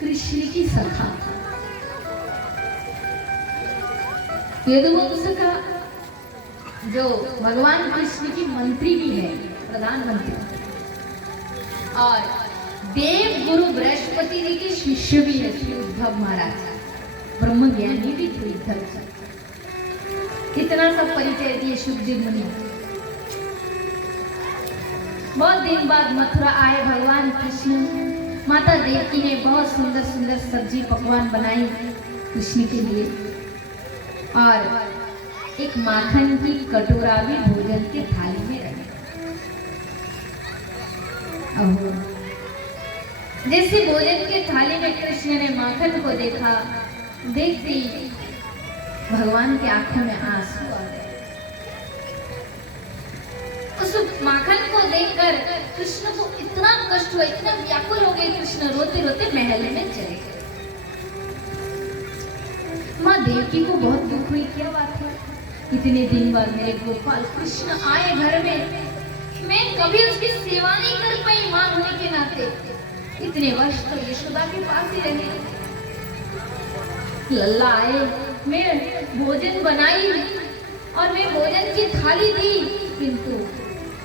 कृष्ण की सखा, यदुवंश का जो भगवान कृष्ण की मंत्री भी है, प्रधानमंत्री, और देव गुरु बृहस्पति जी के शिष्य भी है श्री उद्धव महाराज, ब्रह्म ज्ञानी भी थे उद्धव जी। कितना सब परिचय दिए सुखदेव मुनि। बहुत दिन बाद मथुरा आए भगवान कृष्ण। माता देवकी ने बहुत सुंदर सुंदर सब्जी पकवान बनाई कृष्ण के लिए, और एक माखन की कटोरा भी भोजन के थाली में रखी। जैसे भोजन के थाली में कृष्ण ने माखन को देखा, देखते भगवान की आंखों में आंसू आ गए। उस माखन को देखकर कृष्ण को इतना कष्ट हुआ, इतना व्याकुल हो गए, कृष्ण रोते रोते महल में चले गए। माँ देवकी को बहुत दुख हुई, क्या बात है, इतने दिन बाद मेरे गोपाल कृष्ण आए घर में, मैं कभी उसकी सेवा नहीं कर पाई माँ होने के नाते। इतने वर्ष तो यशोदा के पास ही रहे, लल्ला आए, मैं भोजन बनाई और मैं भोजन की थाली दी, किंतु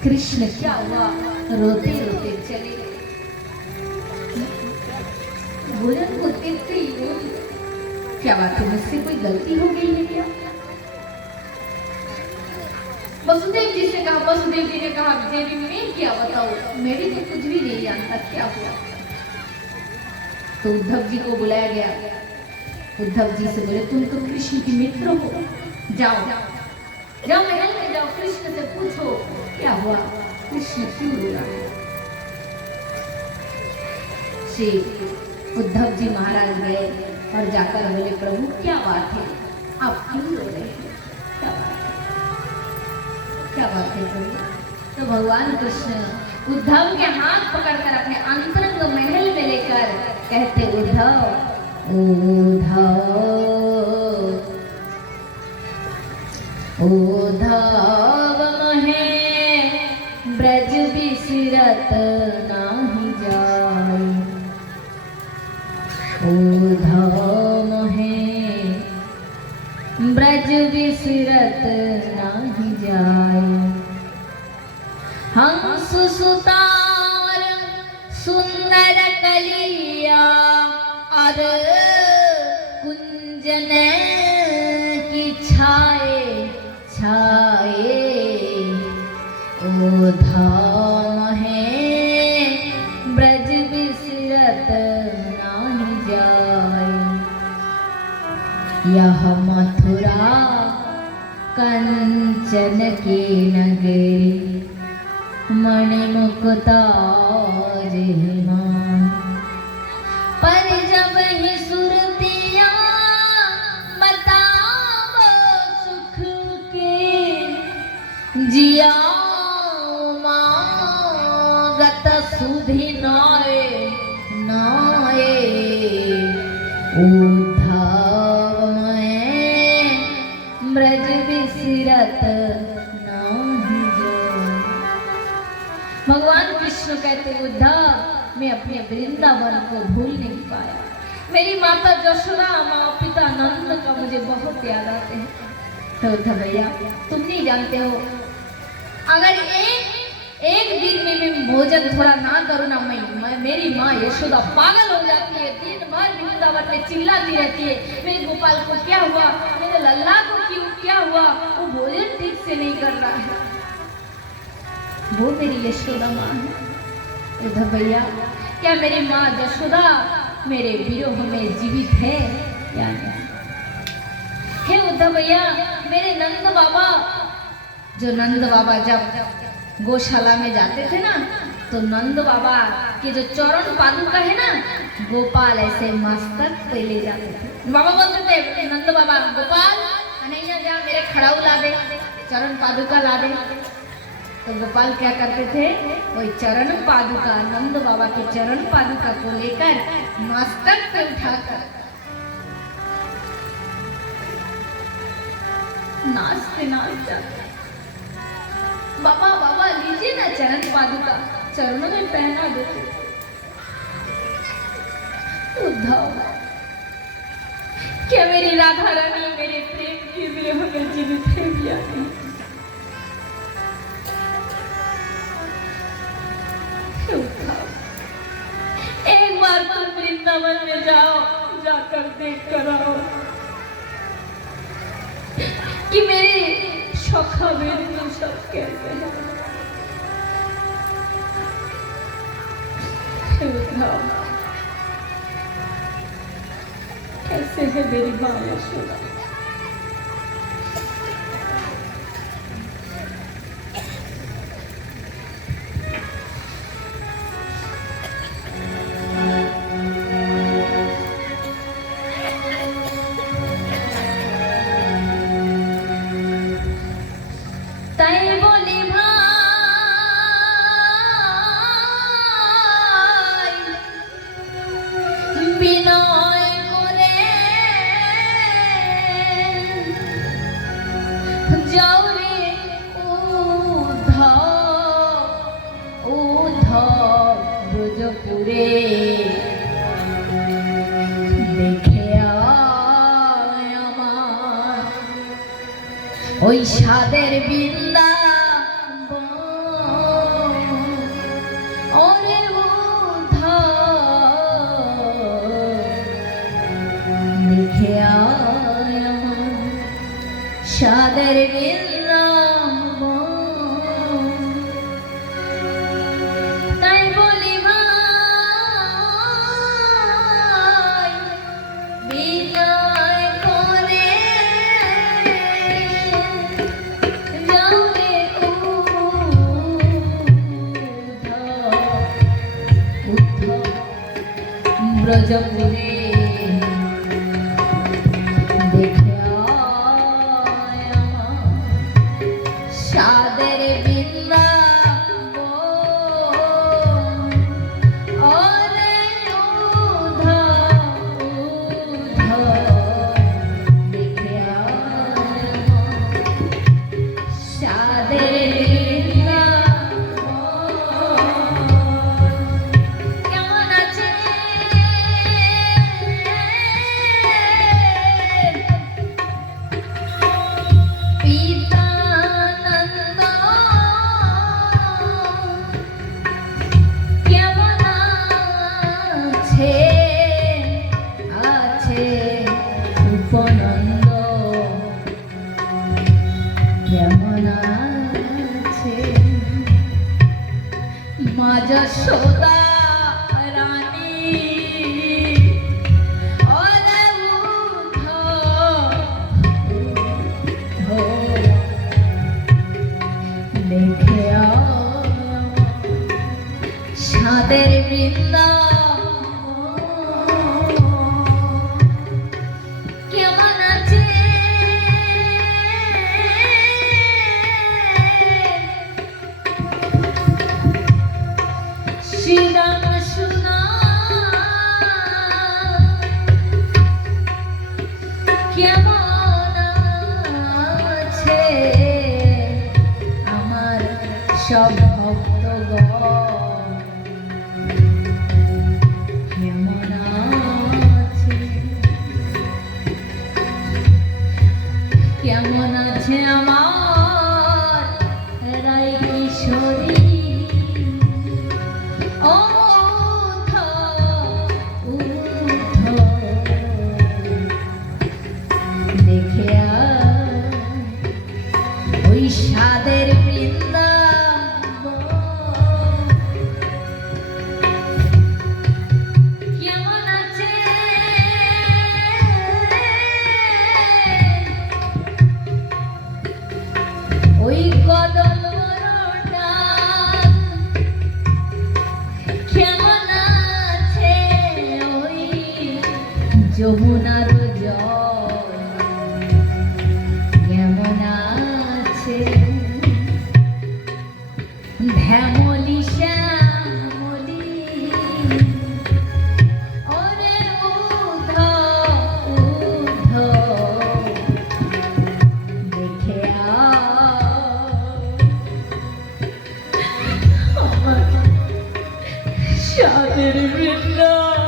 कृष्ण क्या हुआ, रोते रोते चले गए। भोजन को देखते ही रो दिया। क्या बात है, मुझसे कोई गलती हो गई है क्या? वसुदेव जी से कहा, वसुदेव जी ने कहा देवी मैं क्या बताऊं, मैं भी तो कुछ भी नहीं जानता क्या हुआ। तो उद्धव जी को बुलाया गया। उद्धव जी से बोले तुम तो कृष्ण के मित्र हो, जाओ जाओ महल में जाओ, कृष्ण से पूछो क्या हुआ, कृष्ण क्यों रो रहा है। श्री उद्धव जी महाराज गए और जाकर बोले प्रभु क्या बात है, आप क्यों रो रहे हैं, क्या बात है, क्या बात है प्रभु। तो भगवान कृष्ण उद्धव के हाथ पकड़कर अपने अंतरंग महल में लेकर कहते उद्धव उद्धव महे ब्रज बिसरत नाही जाय, उद्धव महे ब्रज बिसरत नाही जाय। हंस सुतार सुंदर कलिया और कुंजन की छाए छाए, उद्धव है ब्रज बिसरत नाही जाय। यह मथुरा कंचन के नगरी, मणिमुकुता जयमान। पर जब ही सुरतिया बताव सुख के, जिया मागत सुधि नाए नाए। उद्धव मैं ब्रज बिसरत नाही जाय। भगवान कृष्ण कहते उद्धव मैं अपने वृंदावन को भूल नहीं पाया, मेरी माता यशोदा, माँ पिता नंद का मुझे बहुत याद आते हैं। तो उद्धव भैया तुम नहीं जानते हो, अगर एक दिन में मैं भोजन थोड़ा ना करूँ ना, मैं मेरी माँ यशोदा पागल हो जाती है, दिन भर वृंदावन में चिल्लाती रहती है मेरे गोपाल को क्या हुआ, मेरे लल्ला को क्यों क्या हुआ, वो भोजन ठीक से नहीं कर रहा है। वो मेरी यशोदा माँ है। उद्धव भैया क्या मेरी माँ यशोदा मेरे विरोह में जीवित है या नहीं? हे उद्धव भैया मेरे नंद बाबा, जो नंद बाबा जब गौशाला में जाते थे ना, तो नंद बाबा के जो चरण पादुका है ना, गोपाल ऐसे मस्तक पे ले जाते थे। बाबा बोलते थे नंद बाबा गोपाल कन्हैया जा मेरे खड़ाऊ ला दे, चरण पादुका ला दे। तो गोपाल क्या करते थे, वही चरण पादुका, नंद बाबा के चरण पादुका को लेकर मस्तक पे उठाकर नाचते नाच जाते। बाबा बाबा लीजिए ना चरण पादुका, चरणों में पहना देते। उद्धव, क्या मेरी राधा रानी मेरे प्रेम के विरह में जीवित है या नहीं? उद्धव, एक बार तुम वृंदावन में जाओ, जाकर देख कर आओ कि मेरे सखा बेटी सब कैसे हैं। उद्धव, कैसे है मेरी माँ यशोदा? তাই বলি ভাই বিনয় করে যাও রে উদ্ধব, উদ্ধব ব্রজপুরে দেখে আয় আমার ওই সাদের বৃন্দাবন। ওরে উদ্ধব, দেখে আয় আমার সাদের বৃন্দাবন। তাই বলি ভাই বিনয় করে যাও রে উদ্ধব, ব্রজপুরে দেখে আয় আমার সাদের বৃন্দাবন। ওরে উদ্ধব, উদ্ধব, দেখে আয় আমার সাদের বৃন্দাবন। কেমন আছে পিতানন্দ? কেমন আছে, আছে উপনন্দ? কেমন আছে মা যশোদা রানী? ওরে উদ্ধব, দেখে আয় সাদের বৃন্দাবন। কেমন আছে শ্রীরাম সুনা? কেমন আছে আমার সব ভক্তগণ? কেমন আছে, কেমন আছে আমার রাই কিশোরী? ও উদ্ধব, উদ্ধব, দেখে আয় ওই সাদের বৃন্দাবন। কেমন আছে ওই কদম ডাল? কেমন আছে ওই যমুনার জল? কেমন আছে শ্যামলি শ্যামলি? ওরে উদ্ধব, উদ্ধব, দেখে আমার সাদের বৃন্দাবন।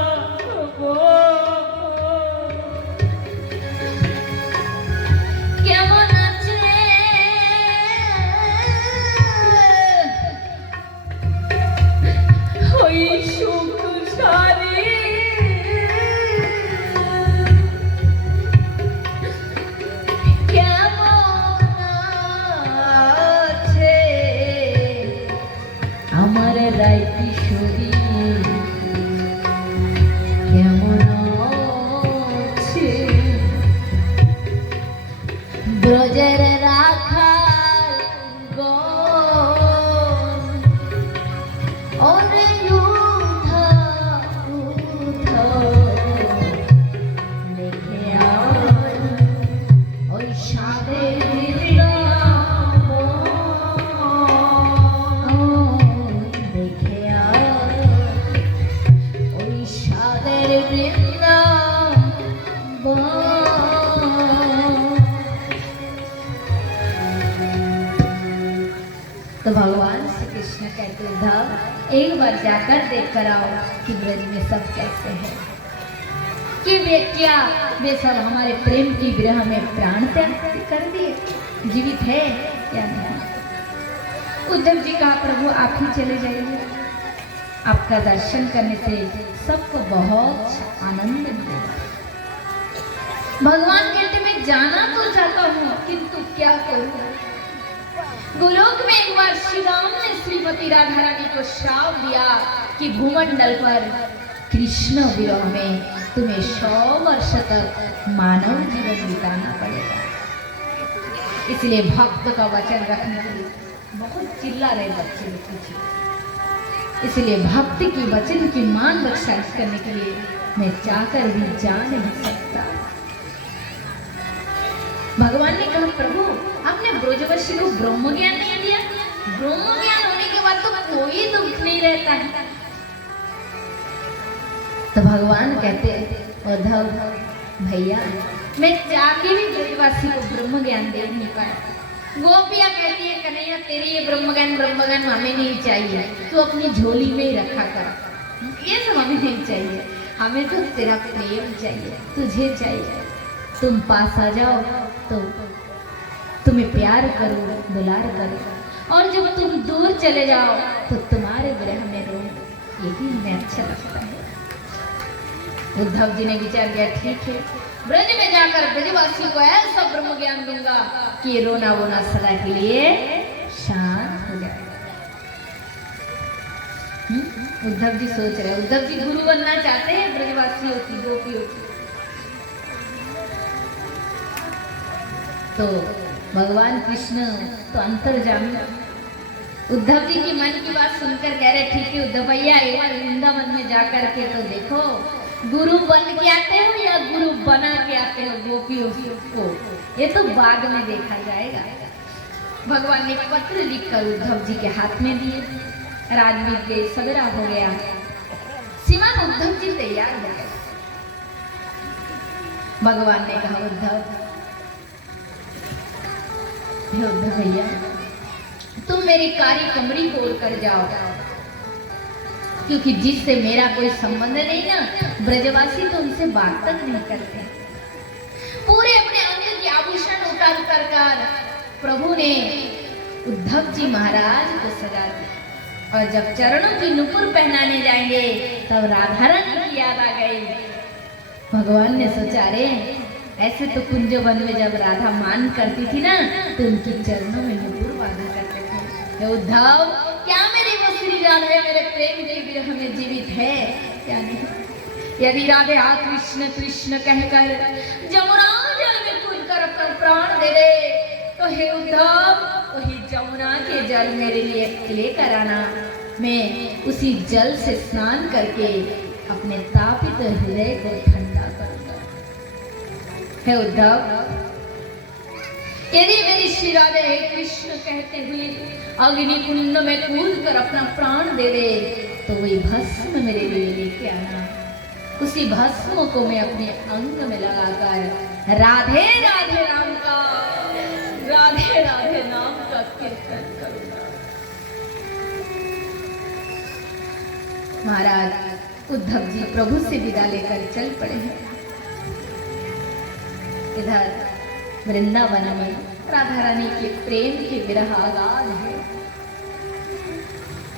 मेरे वृंदावन। तो भगवान श्री कृष्ण कहते उद्धव एक बार जाकर देख कर आओ कि ब्रज में सब कैसे है, कि वे क्या वे सब हमारे प्रेम की विरह में प्राण त्याग कर दिए, जीवित है या नहीं। उद्धव जी कहा प्रभु आप ही चले जाइए, आपका दर्शन करने से सबको बहुत आनंद मिलेगा। भगवान कहते मैं जाना तो चाहता हूँ किंतु क्या करूँ। गोलोक में एक बार श्री राम ने श्रीमती राधा रानी को श्राप दिया कि भूमंडल पर कृष्ण विरह में तुम्हें 100 वर्ष तक मानव जीवन बिताना पड़ेगा। इसलिए भक्त का वचन रखने के लिए बहुत चिल्ला रहे बच्चे लोग पीछे, इसलिए भक्त की वचन की मान रक्षा करने के लिए मैं चाहकर भी जा नहीं सकता। भगवान ने कहा प्रभु आपने ब्रजवशी को ब्रह्म ज्ञान नहीं दिया, ब्रह्म ज्ञान होने के बाद तो कोई दुख नहीं रहता है। तो भगवान कहते उद्धव भैया मैं जाके भी ब्रजवासी को ब्रह्म ज्ञान दे नहीं पाया। गोपियां कहती है कन्हैया तेरे ये ब्रह्म ज्ञान हमें नहीं चाहिए, तू अपनी झोली में ही रखा कर, ये सब हमें नहीं चाहिए, हमें तो तेरा प्रेम चाहिए, तुझे चाहिए। तुम पास आ जाओ तो तुम्हें प्यार करो, दुलार करो, और जब तुम दूर चले जाओ तो तुम्हारे विरह में रो, यही हमें अच्छा लगता है। उद्धव जी ने विचार किया ठीक है, ब्रज में जाकर ब्रजवासी को ऐसा ब्रह्म ज्ञान दूंगा कि रोना वोना सदा के लिए शांत हो जाएगा। उद्धव जी सोच रहे, उद्धव जी गुरु बनना चाहते हैं ब्रजवासियों की, गोपियों की। तो भगवान कृष्ण तो अंतर्जामी, उद्धव जी की मन की बात सुनकर कह रहे ठीक है उद्धव भैया एक बार वृंदावन में जाकर के तो देखो, गुरु बन के आते हो या गुरु बना के आते हो गोपियों को, ये तो बाद में देखा जाएगा। भगवान ने पत्र लिखकर उद्धव जी के हाथ में दिए। रात बीत गई, सवेरा हो गया, श्रीमान उद्धव जी तैयार हो गए। भगवान ने कहा उद्धव भैया तुम मेरी कारी कमरी खोल कर जाओ, क्योंकि जिससे मेरा कोई संबंध नहीं ना, ब्रजवासी तो उनसे बात तक नहीं करते। पूरे अपने अंग के आभूषण उतार कर प्रभु ने उद्धव जी महाराज को सजा दिया, और जब चरणों की नुपुर पहनाने जाएंगे तब राधा रानी की याद आ गई। भगवान ने सोचा रे ऐसे तो कुंजवन में जब राधा मान करती थी ना तो उनकी चरणों में नुपुर बांधा करते थे। उद्धव क्या मेरी वो श्री राधा मेरे प्रेम के विरह में जीवित है या नहीं? यदि राधे आ कृष्ण कृष्ण कहकर जमुना जल में कूदकर अपना प्राण दे दे तो हे उद्धव वही जमुना के जल मेरे लिए लेकर आना, मैं उसी जल से स्नान करके अपने तापित हृदय को ठंडा करूंगा। हे उद्धव यदि मेरी श्री राधे हे कृष्ण कहते हुए अग्नि कुंड में कूद कर अपना प्राण दे दे तो वही भस्म मेरे लिए लेके आना, उसी भस्म को मैं अपने अंग में लगाकर राधे राधे नाम का कीर्तन करूंगा। महाराज उद्धव जी प्रभु से विदा लेकर चल पड़े हैं। इधर वृंदावन में राधा रानी के प्रेम के विरह अगाध है,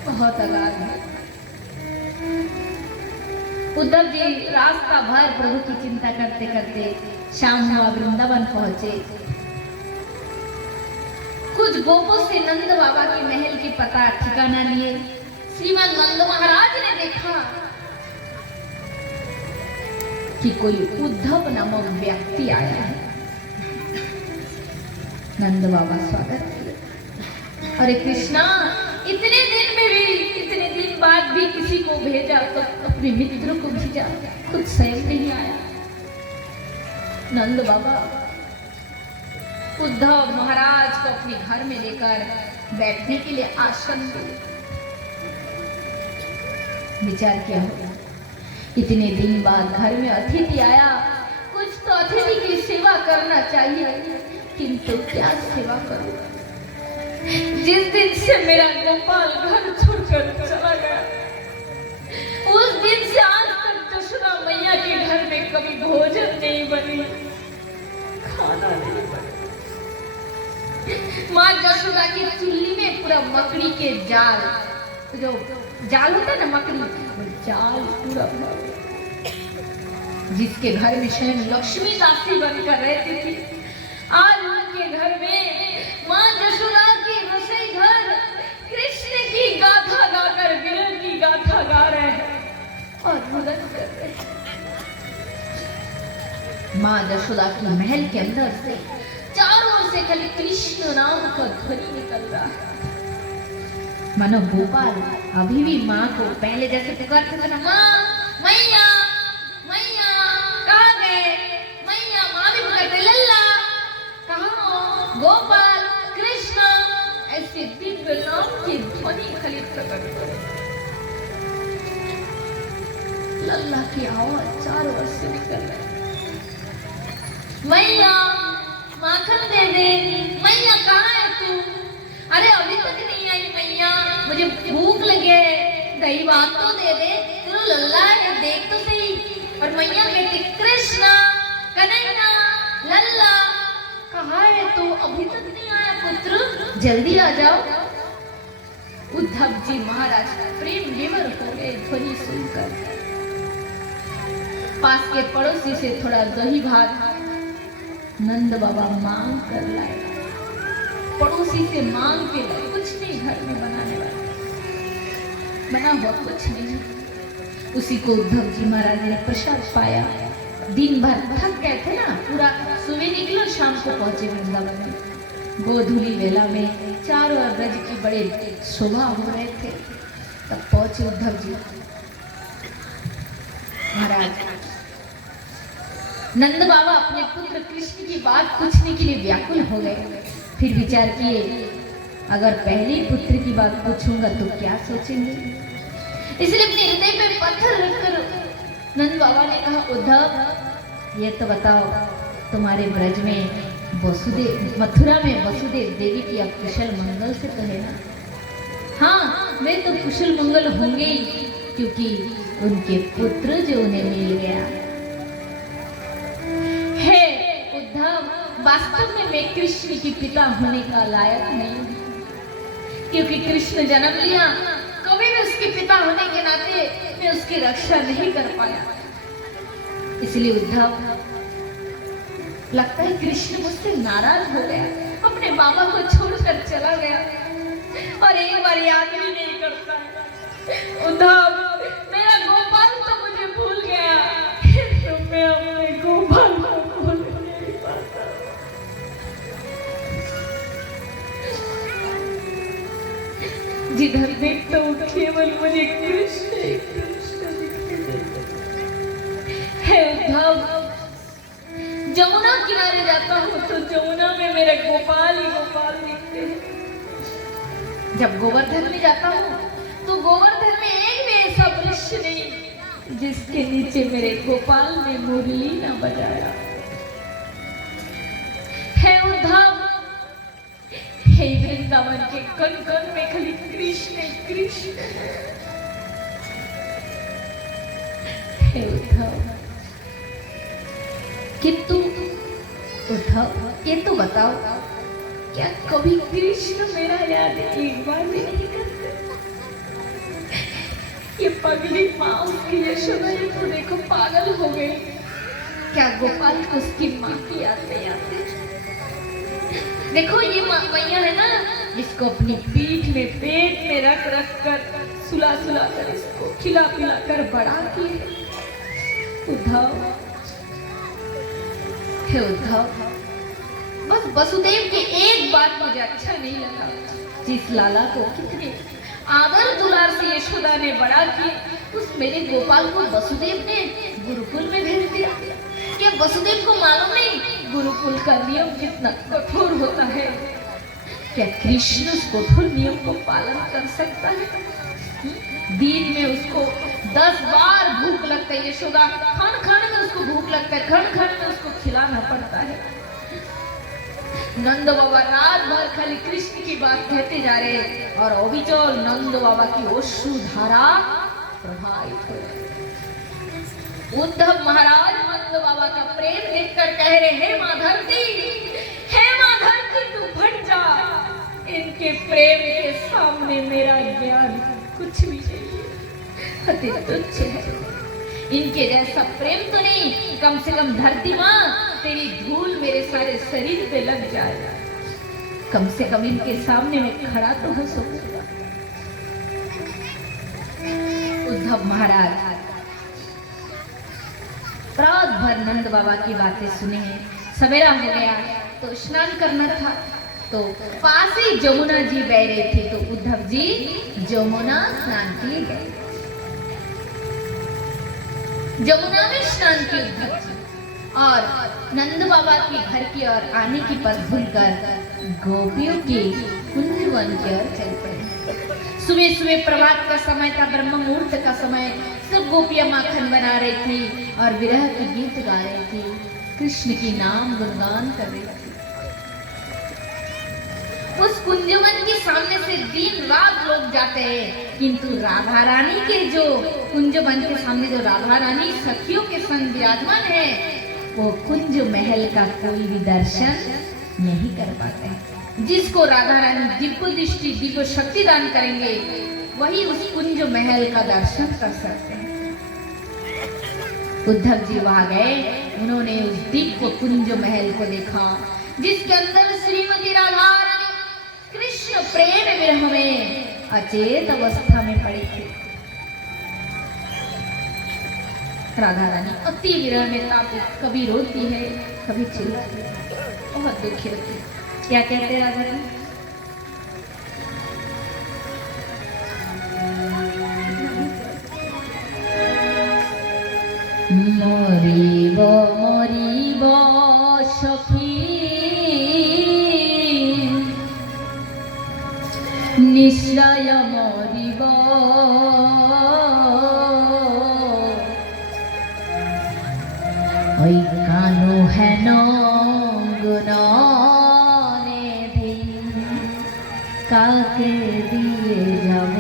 बहुत अगाध है। उद्धव जी रास्ता भर प्रभु की चिंता करते करते शाम हुआ, वृंदावन पहुंचे। कुछ गोपों से नंद बाबा के महल की पता ठिकाना लिए। श्रीमान नंद महाराज ने देखा कि कोई उद्धव नामक व्यक्ति आया है। नंद बाबा स्वागत किए। अरे कृष्णा इतने दिन में भी, इतने दिन बाद भी किसी को भेजा तो अपने मित्र को भेजा, खुद स्वयं नहीं आया। नंद बाबा उद्धव महाराज को अपने घर में लेकर बैठने के लिए आश्रम दिए। विचार किया होगा इतने दिन बाद घर में अतिथि आया, कुछ तो अतिथि की सेवा करना चाहिए, किंतु क्या सेवा करूं? जिस दिन से मेरा गोपाल घर छोड़कर चला गया, उस दिन से आज तक जशोदा मैया के घर में कभी भोजन नहीं बनी, खाना नहीं बना। माँ जशोदा की चुल्ली में पूरा मकड़ी के जाल, जो जाल होता है ना मकड़ी, वो जाल पूरा जिसके घर में स्वयं लक्ष्मी दासी बनकर रहती थी, आज उनके घर में माँ जशोदा की रसोई घर कृष्ण की गाथा गाकर विरह की गाथा गा रहे हैं और रुदन कर रहे हैं। माँ जशोदा की महल के अंदर से चारों ओर से खाली कृष्ण नाम का ध्वनि निकल रहा है। मानो गोपाल अभी भी माँ को पहले जैसे पुकारते थे ना, माँ मैया मैया कहाँ गए, मैया माँ भी पुकारते, लल्ला कहाँ हो, गोपाल कृष्ण, ऐसे दिव्य नाम की ध्वनि खाली प्रकट करे। लल्ला की आवाज चारों ओर से निकल रही है। मैया माखन दे दे, मैया कहाँ है तू? अरे अभी तक नहीं आई मैया, मुझे भूख लगे, दही भात तो दे दे। तू लल्ला है, देख तो सही। और मैया कहती, कृष्णा कन्हैया लल्ला कहाँ है तू? अभी तक नहीं आया पुत्र, जल्दी आ जाओ। उद्धव जी महाराज प्रेम विवर हो गए ध्वनि सुनकर। पास के पड़ोसी से थोड़ा दही भात नंद बाबा मांग कर लाए, पड़ोसी से मांग के लाए, कुछ नहीं घर में बनाने वाला, बना हुआ कुछ नहीं। उसी को उद्धव जी महाराज ने प्रसाद पाया। दिन भर थक गए थे ना, पूरा सुबह निकलो शाम को पहुंचे वृंदावन में। गोधूली वेला में चारों ओर ब्रज की बड़े शोभा हो रहे थे, तब पहुंचे उद्धव जी महाराज। नंद बाबा अपने पुत्र कृष्ण की बात पूछने के लिए व्याकुल हो गए। फिर विचार किए, अगर पहले पुत्र की बात पूछूंगा तो क्या सोचेंगे, इसलिए अपने हृदय पे पत्थर रखकर नंद बाबा ने कहा, उद्धव ये तो बताओ, तुम्हारे ब्रज में वसुदेव, मथुरा में वसुदेव देवी की अब कुशल मंगल से तो है ना? हाँ, वे तो कुशल मंगल होंगे ही, क्योंकि उनके पुत्र जो उन्हें मिल गया। वास्तव में मैं कृष्ण की पिता होने का लायक नहीं, क्योंकि कृष्ण जन्म लिया, कभी भी उसके पिता होने के नाते मैं उसकी रक्षा नहीं कर पाया। इसलिए उद्धव, लगता है कृष्ण मुझसे नाराज हो गया, अपने बाबा को छोड़कर चला गया और एक बार याद भी नहीं करता। उद्धव, मेरा गोपाल तो मुझे भूल गया, तो मैं अपने गोपाल को भूल नहीं पाता। जिधर देखता हूँ केवल मुझे कृष्ण है। उद्धव, जमुना किनारे जाता हूँ तो जमुना में मेरे गोपाल ही गोपाल दिखते हैं। जब गोवर्धन में जाता हूँ तो गोवर्धन में एक भी ऐसा वृक्ष नहीं जिसके नीचे मेरे गोपाल ने मुरली न बजाया है। उद्धव, हे वृंदावन के कण कण में खाली कृष्ण कृष्ण है। उद्धव, किंतु उद्धव ये तो बताओ, क्या कभी कृष्ण मेरा याद एक बार भी नहीं करते? ये पगली माँ उसकी यशोदा, ये तो देखो पागल हो गई। क्या गोपाल को उसकी माँ की याद नहीं आती? देखो ये मैया है ना, इसको अपनी पीठ में पेट में रख रख कर सुला सुला कर इसको खिला पिला कर बड़ा किए। उद्धव, हे उद्धव, बस वसुदेव की एक बात मुझे अच्छा नहीं लगा। जिस लाला को कितने आदर दुलार से यशोदा ने बड़ा किया, उस मेरे गोपाल को वसुदेव ने गुरुकुल में भेज दिया। क्या वसुदेव को मालूम नहीं गुरुकुल का नियम कितना कठोर होता है? क्या कृष्ण उस कठोर नियम को पालन कर सकता है? दिन में उसको 10 बार भूख लगता है, यशोदा खान खान में उसको भूख लगता है, खन खन में उसको खिलाना पड़ता है। नंद बाबा रात भर खाली कृष्ण की बात कहते जा रहे और अविचल नंद बाबा की अश्रु धारा प्रभावित हो रही। उद्धव महाराज नंद बाबा का प्रेम देखकर कह रहे, हे मां धरती, हे मां धरती, तू फट जा, इनके प्रेम के सामने मेरा ज्ञान कुछ भी नहीं, अति तुच्छ है। इनके जैसा प्रेम तो नहीं, कम से कम धरती मां तेरी धूल मेरे सारे शरीर पे लग जाए, कम से कम इनके सामने में खड़ा तो हो सकूंगा। उद्धव महाराज रात भर नंद बाबा की बातें सुने, सवेरा हो गया तो स्नान करना था, तो पास ही जमुना जी बह रहे थे, तो उद्धव जी जमुना स्नान के लिए गए। जमुना में स्नान की उद्धव जी और नंद बाबा के घर की ओर आने की पथ भूलकर गोपियों के कुंजवन की ओर चल पड़े। सुबह सुबह प्रभात का समय था, ब्रह्म मुहूर्त का समय, सब गोपियां माखन बना रही थी और विरह के गीत गा रही थी, कृष्ण की नाम गुणगान कर रही थी। उस कुंजवन के सामने से दिन रात लोग जाते हैं, किंतु राधा रानी के जो कुंजवन के सामने जो राधा रानी सखियों के संग विराजमान है, वो कुंज महल का कोई भी दर्शन नहीं कर पाते हैं। जिसको राधा रानी दिव्य दृष्टि दिव्य शक्ति दान करेंगे, वही उस कुंज महल का दर्शन कर सकते हैं। उद्धव जी वहां गए, उन्होंने उस दिव्य कुंज महल को देखा, जिसके अंदर श्रीमती राधा रानी कृष्ण प्रेम विरह में अचेत अवस्था में पड़ी थी। राधा रानी अति विरह में तापित, कभी रोती है, कभी चिल्लाती है, बहुत दुखी होती है। क्या कहते हैं राधा रानी? मरिब सखी निश्चय मरिब, ওই কানু হেন গুণনে কাকে দিয়ে যাব।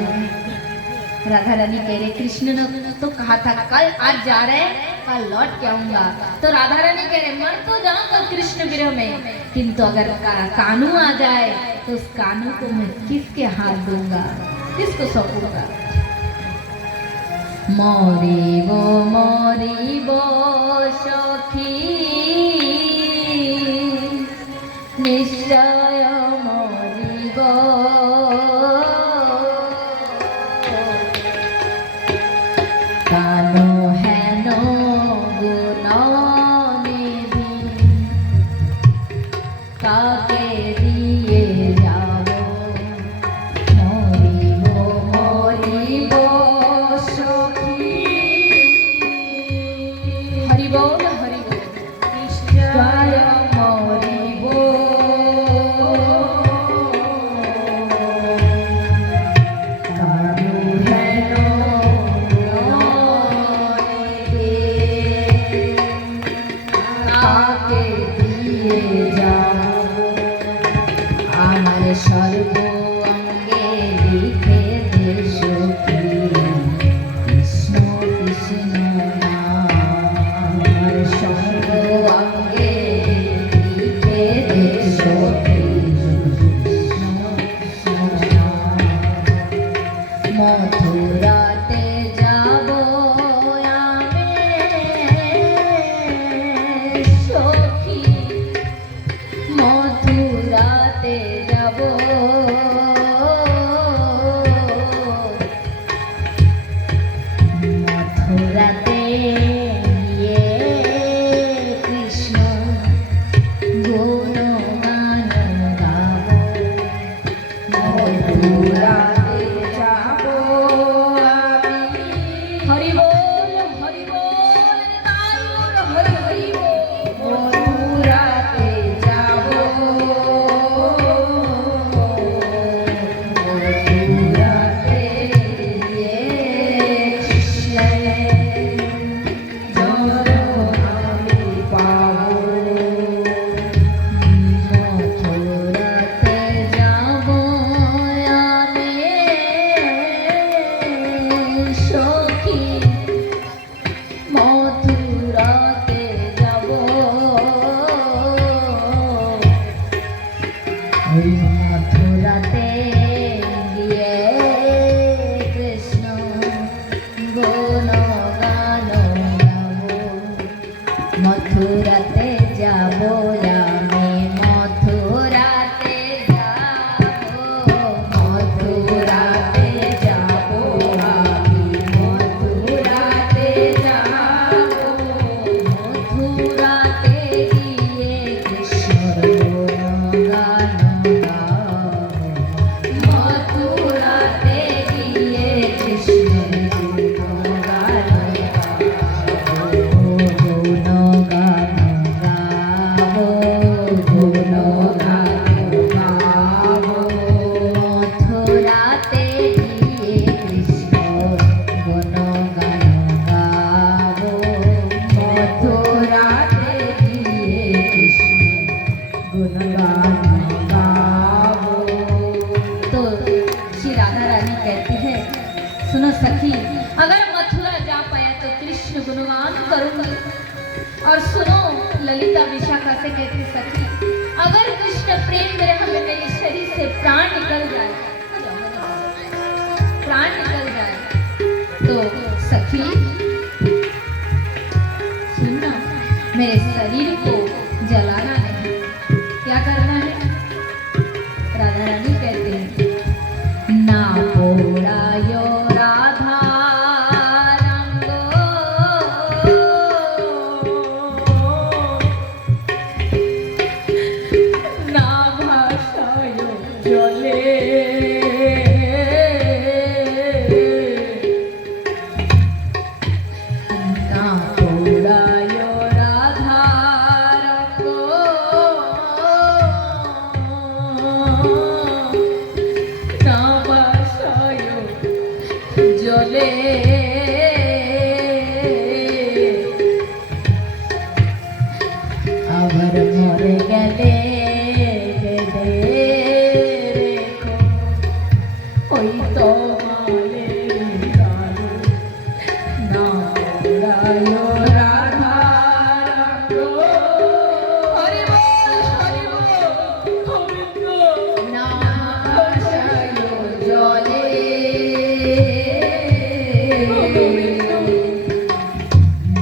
राधा रानी कह रहे, कृष्ण ने तो कहा था कल आज जा रहे हैं, कल लौट के आऊंगा। तो राधा रानी कह रहे, मर तो जाऊंगा कृष्ण विरह में, किंतु अगर कानू आ जाए तो उस कानू को मैं किसके हाथ दूंगा, किसको सौंपूंगा। मरिब सखी निश्चय मरिब, कानो हेन गुणने काके दिए जाओ। मरिब सखी, हरि बोल हरि बोल, निश्चय मरिब, कानो हेन কাকে দিয়ে যাব। আমার সর্ব অঙ্গে লিখে দে সখী কৃষ্ণ কৃষ্ণ নাম। আমার সর্ব অঙ্গে মথুরাতে যাব আমি মথুরাতে যাব মথুরাতে যাব আমি মথুরাতে যাব মথুরাতে গিয়ে কৃষ্ণর গুণগান গাব মথুরাতে গিয়ে কৃষ্ণর গুণগান গুণগান গাব গুণগান গাব মথুরাতে গিয়ে কৃষ্ণ গুণগান গাব মথুরাতে গিয়ে কৃষ্ণ गुणगान गावो। तो श्री राधा रानी कहती है सुनो सखी, अगर मथुरा जा पाया तो कृष्ण गुणगान करूंगी। और सुनो ललिता विशाखा से कहती सखी, अगर कृष्ण प्रेम विरह में मेरे शरीर से प्राण निकल जाए प्राण निकल जाए तो सखी सुनना, मेरे शरीर को जलाना नहीं, क्या करना है? राधा रानी कहते हैं ना पोड़ायो राधा रंगो ना भाषायो जले ना पोड़ायो राधा रंगो ना भाषायो जले আবার মরে গেলে বেঁধে রেখো ওই তোমারে গালো না পোড়ায় রাধা রঙ্গ হরি বল গোবিন্দ না ভাষায় জলে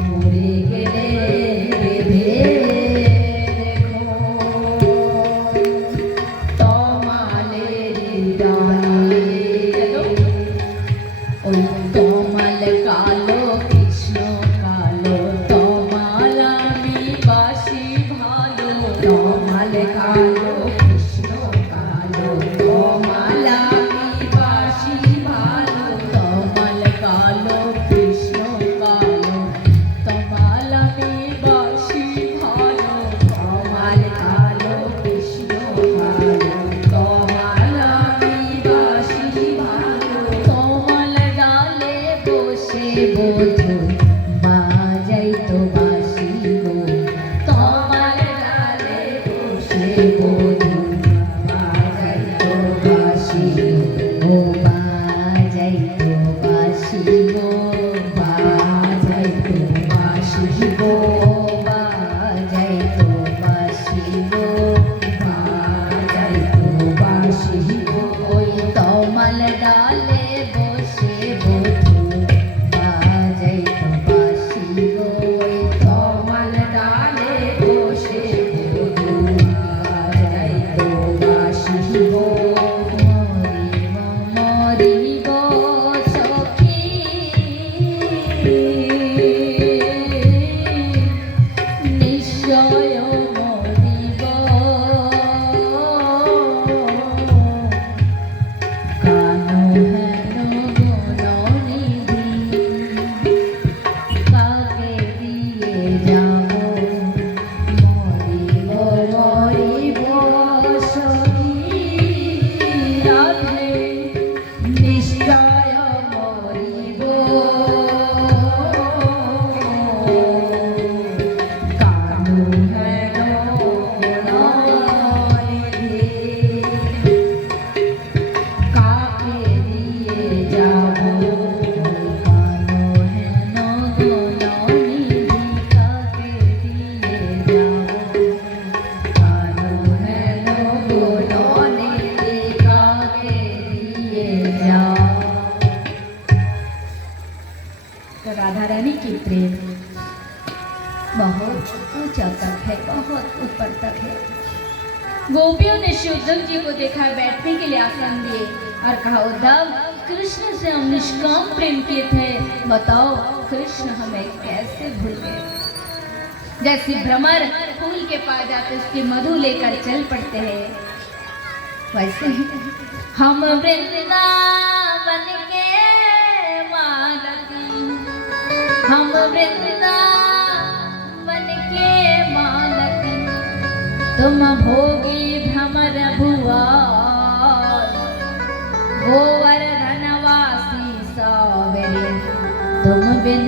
মরে গেলে বেঁধে রেখো बहुत ऊंचा तक है, बहुत ऊपर तक है। गोपियों ने श्री उद्धव जी को देखा, बैठने के लिए आसन दिए और कहा, उद्धव, कृष्ण से हम निष्काम प्रेम किए थे, बताओ कृष्ण हमें कैसे भूल गए। जैसे भ्रमर फूल के पास जाते उसके मधु लेकर चल पड़ते हैं, वैसे ही हम वृंदावन के मालकी, हम वृंदावन के मालकी, तुम भोगी भ्रमर भुआ, गोवर्धनवासी सावरे, तुम बिन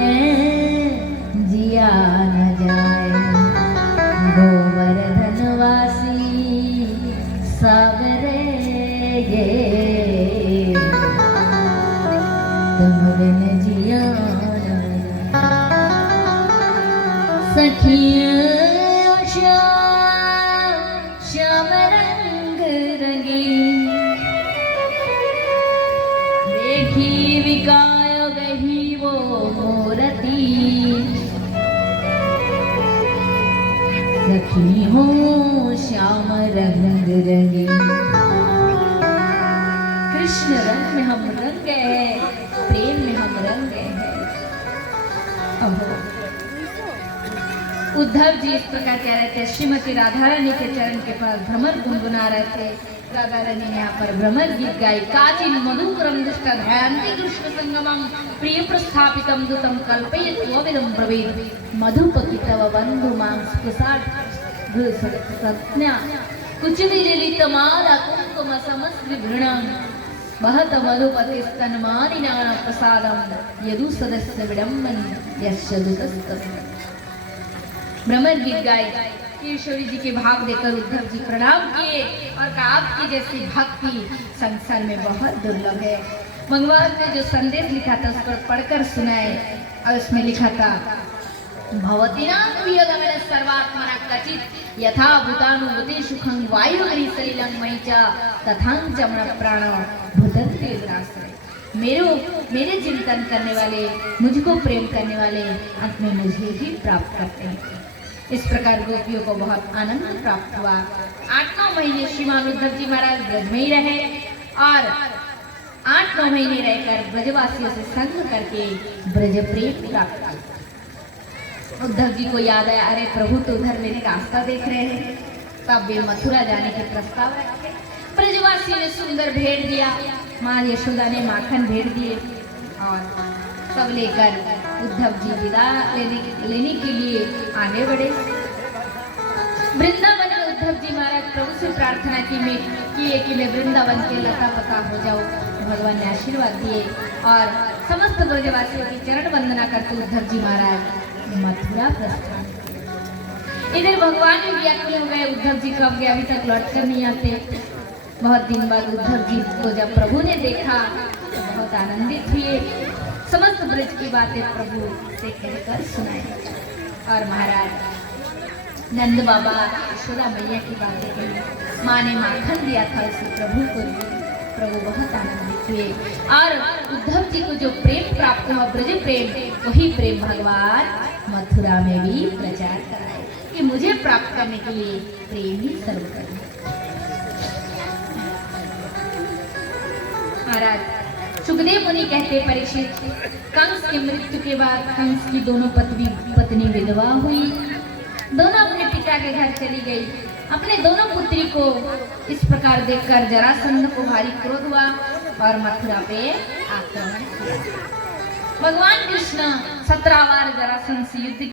जिया न जाए, गोवर्धनवासी सावरे ये, तुम बिन जिया न जाए। सखियों श्याम रंग रंगी, देखी विकाय गही वो मूर्ति, सखी हो श्याम रंग रंगी। कृष्ण रंग में हम रंग गए हैं, प्रेम में हम रंग गए हैं। उद्धव जी इस प्रकार कह रहे थे, श्रीमती राधा रानी के चरण के पास भ्रमर गुनगुना रहे थे। राधा रानी ने यहाँ पर भ्रमर गीत गाई। काचिन मधुकरम दृष्टा ध्यायन्ति कृष्ण संगमम, प्रिय प्रस्थापितम दूतम कल्पयित्वविदं ब्रवीत्, मधुपति तव बंधु मां सत्या कुचिदिलितमाला कुंकुम समस्विघृणं, महत मधुपति स्तनमानिना प्रसादम, यदु सदस्य विडम्बन यस्य दुतस्तम्। भ्रमर गीत गाए। केशवरी जी के भाग देकर उद्धव जी प्रणाम किए और कहा, आपकी जैसी भक्ति संसार में बहुत दुर्लभ है। भगवान ने जो संदेश लिखा था उस पर पढ़कर सुनाए और उसमें लिखा था, भवतीना प्रियगमन सर्वात्मना कचित यथा भूतानुभूति सुखं वायुगरी सलिलं मयि च तथां च मन प्राण भूतन्ते दुराश्रय। मेरे चिंतन करने वाले, मुझको प्रेम करने वाले अंत में मुझे ही प्राप्त करते हैं। इस प्रकार गोपियों को बहुत आनंद प्राप्त हुआ। 8-9 महीने श्रीमान उद्धव जी महाराज ब्रज में ही रहे और 8-9 महीने रहकर ब्रजवासियों से संग करके ब्रज प्रेम प्राप्त किया। उद्धव जी को याद आया, अरे प्रभु तो उधर मेरे रास्ता देख रहे हैं। तब वे मथुरा जाने के प्रस्ताव रखे। ब्रजवासियों ने सुंदर भेंट दिया, माँ यशोदा ने माखन भेंट दिए और सब लेकर उद्धव जी विदा लेने के लिए आगे बढ़े। वृंदावन में उद्धव जी महाराज प्रभु से प्रार्थना किए कि मैं वृंदावन के लता पता हो जाऊं। भगवान ने आशीर्वाद दिए और समस्त ब्रजवासियों की चरण वंदना करते उद्धव जी महाराज मथुरा प्रस्थान। इधर भगवान भी व्याकुल हो गए, उद्धव जी कब गए, अभी तक लौट कर नहीं आते। बहुत दिन बाद उद्धव जी को जब प्रभु ने देखा तो बहुत आनंदित हुए। समस्त ब्रज की बातें प्रभु से कहकर सुनाई और महाराज नंद बाबा यशोदा मैया की बातें कही। माँ ने माखन दिया था उसे प्रभु को, प्रभु बहुत आनंदित हुए और उद्धव जी को जो प्रेम प्राप्त हुआ ब्रज प्रेम, वही प्रेम भगवान मथुरा में भी प्रचार कराए कि मुझे प्राप्त करने के लिए प्रेम ही सर्वोपरि। महाराज सुखदेव मुनि कहते, परीक्षित, कंस की मृत्यु के बाद कंस की दोनों पत्नी विधवा हुई, दोनों अपने पिता के घर चली गई। अपने दोनों पुत्री को इस प्रकार देखकर जरासंध को भारी क्रोध हुआ और मथुरा पे आक्रमण किया। भगवान कृष्ण 17 बार जरासंध से युद्ध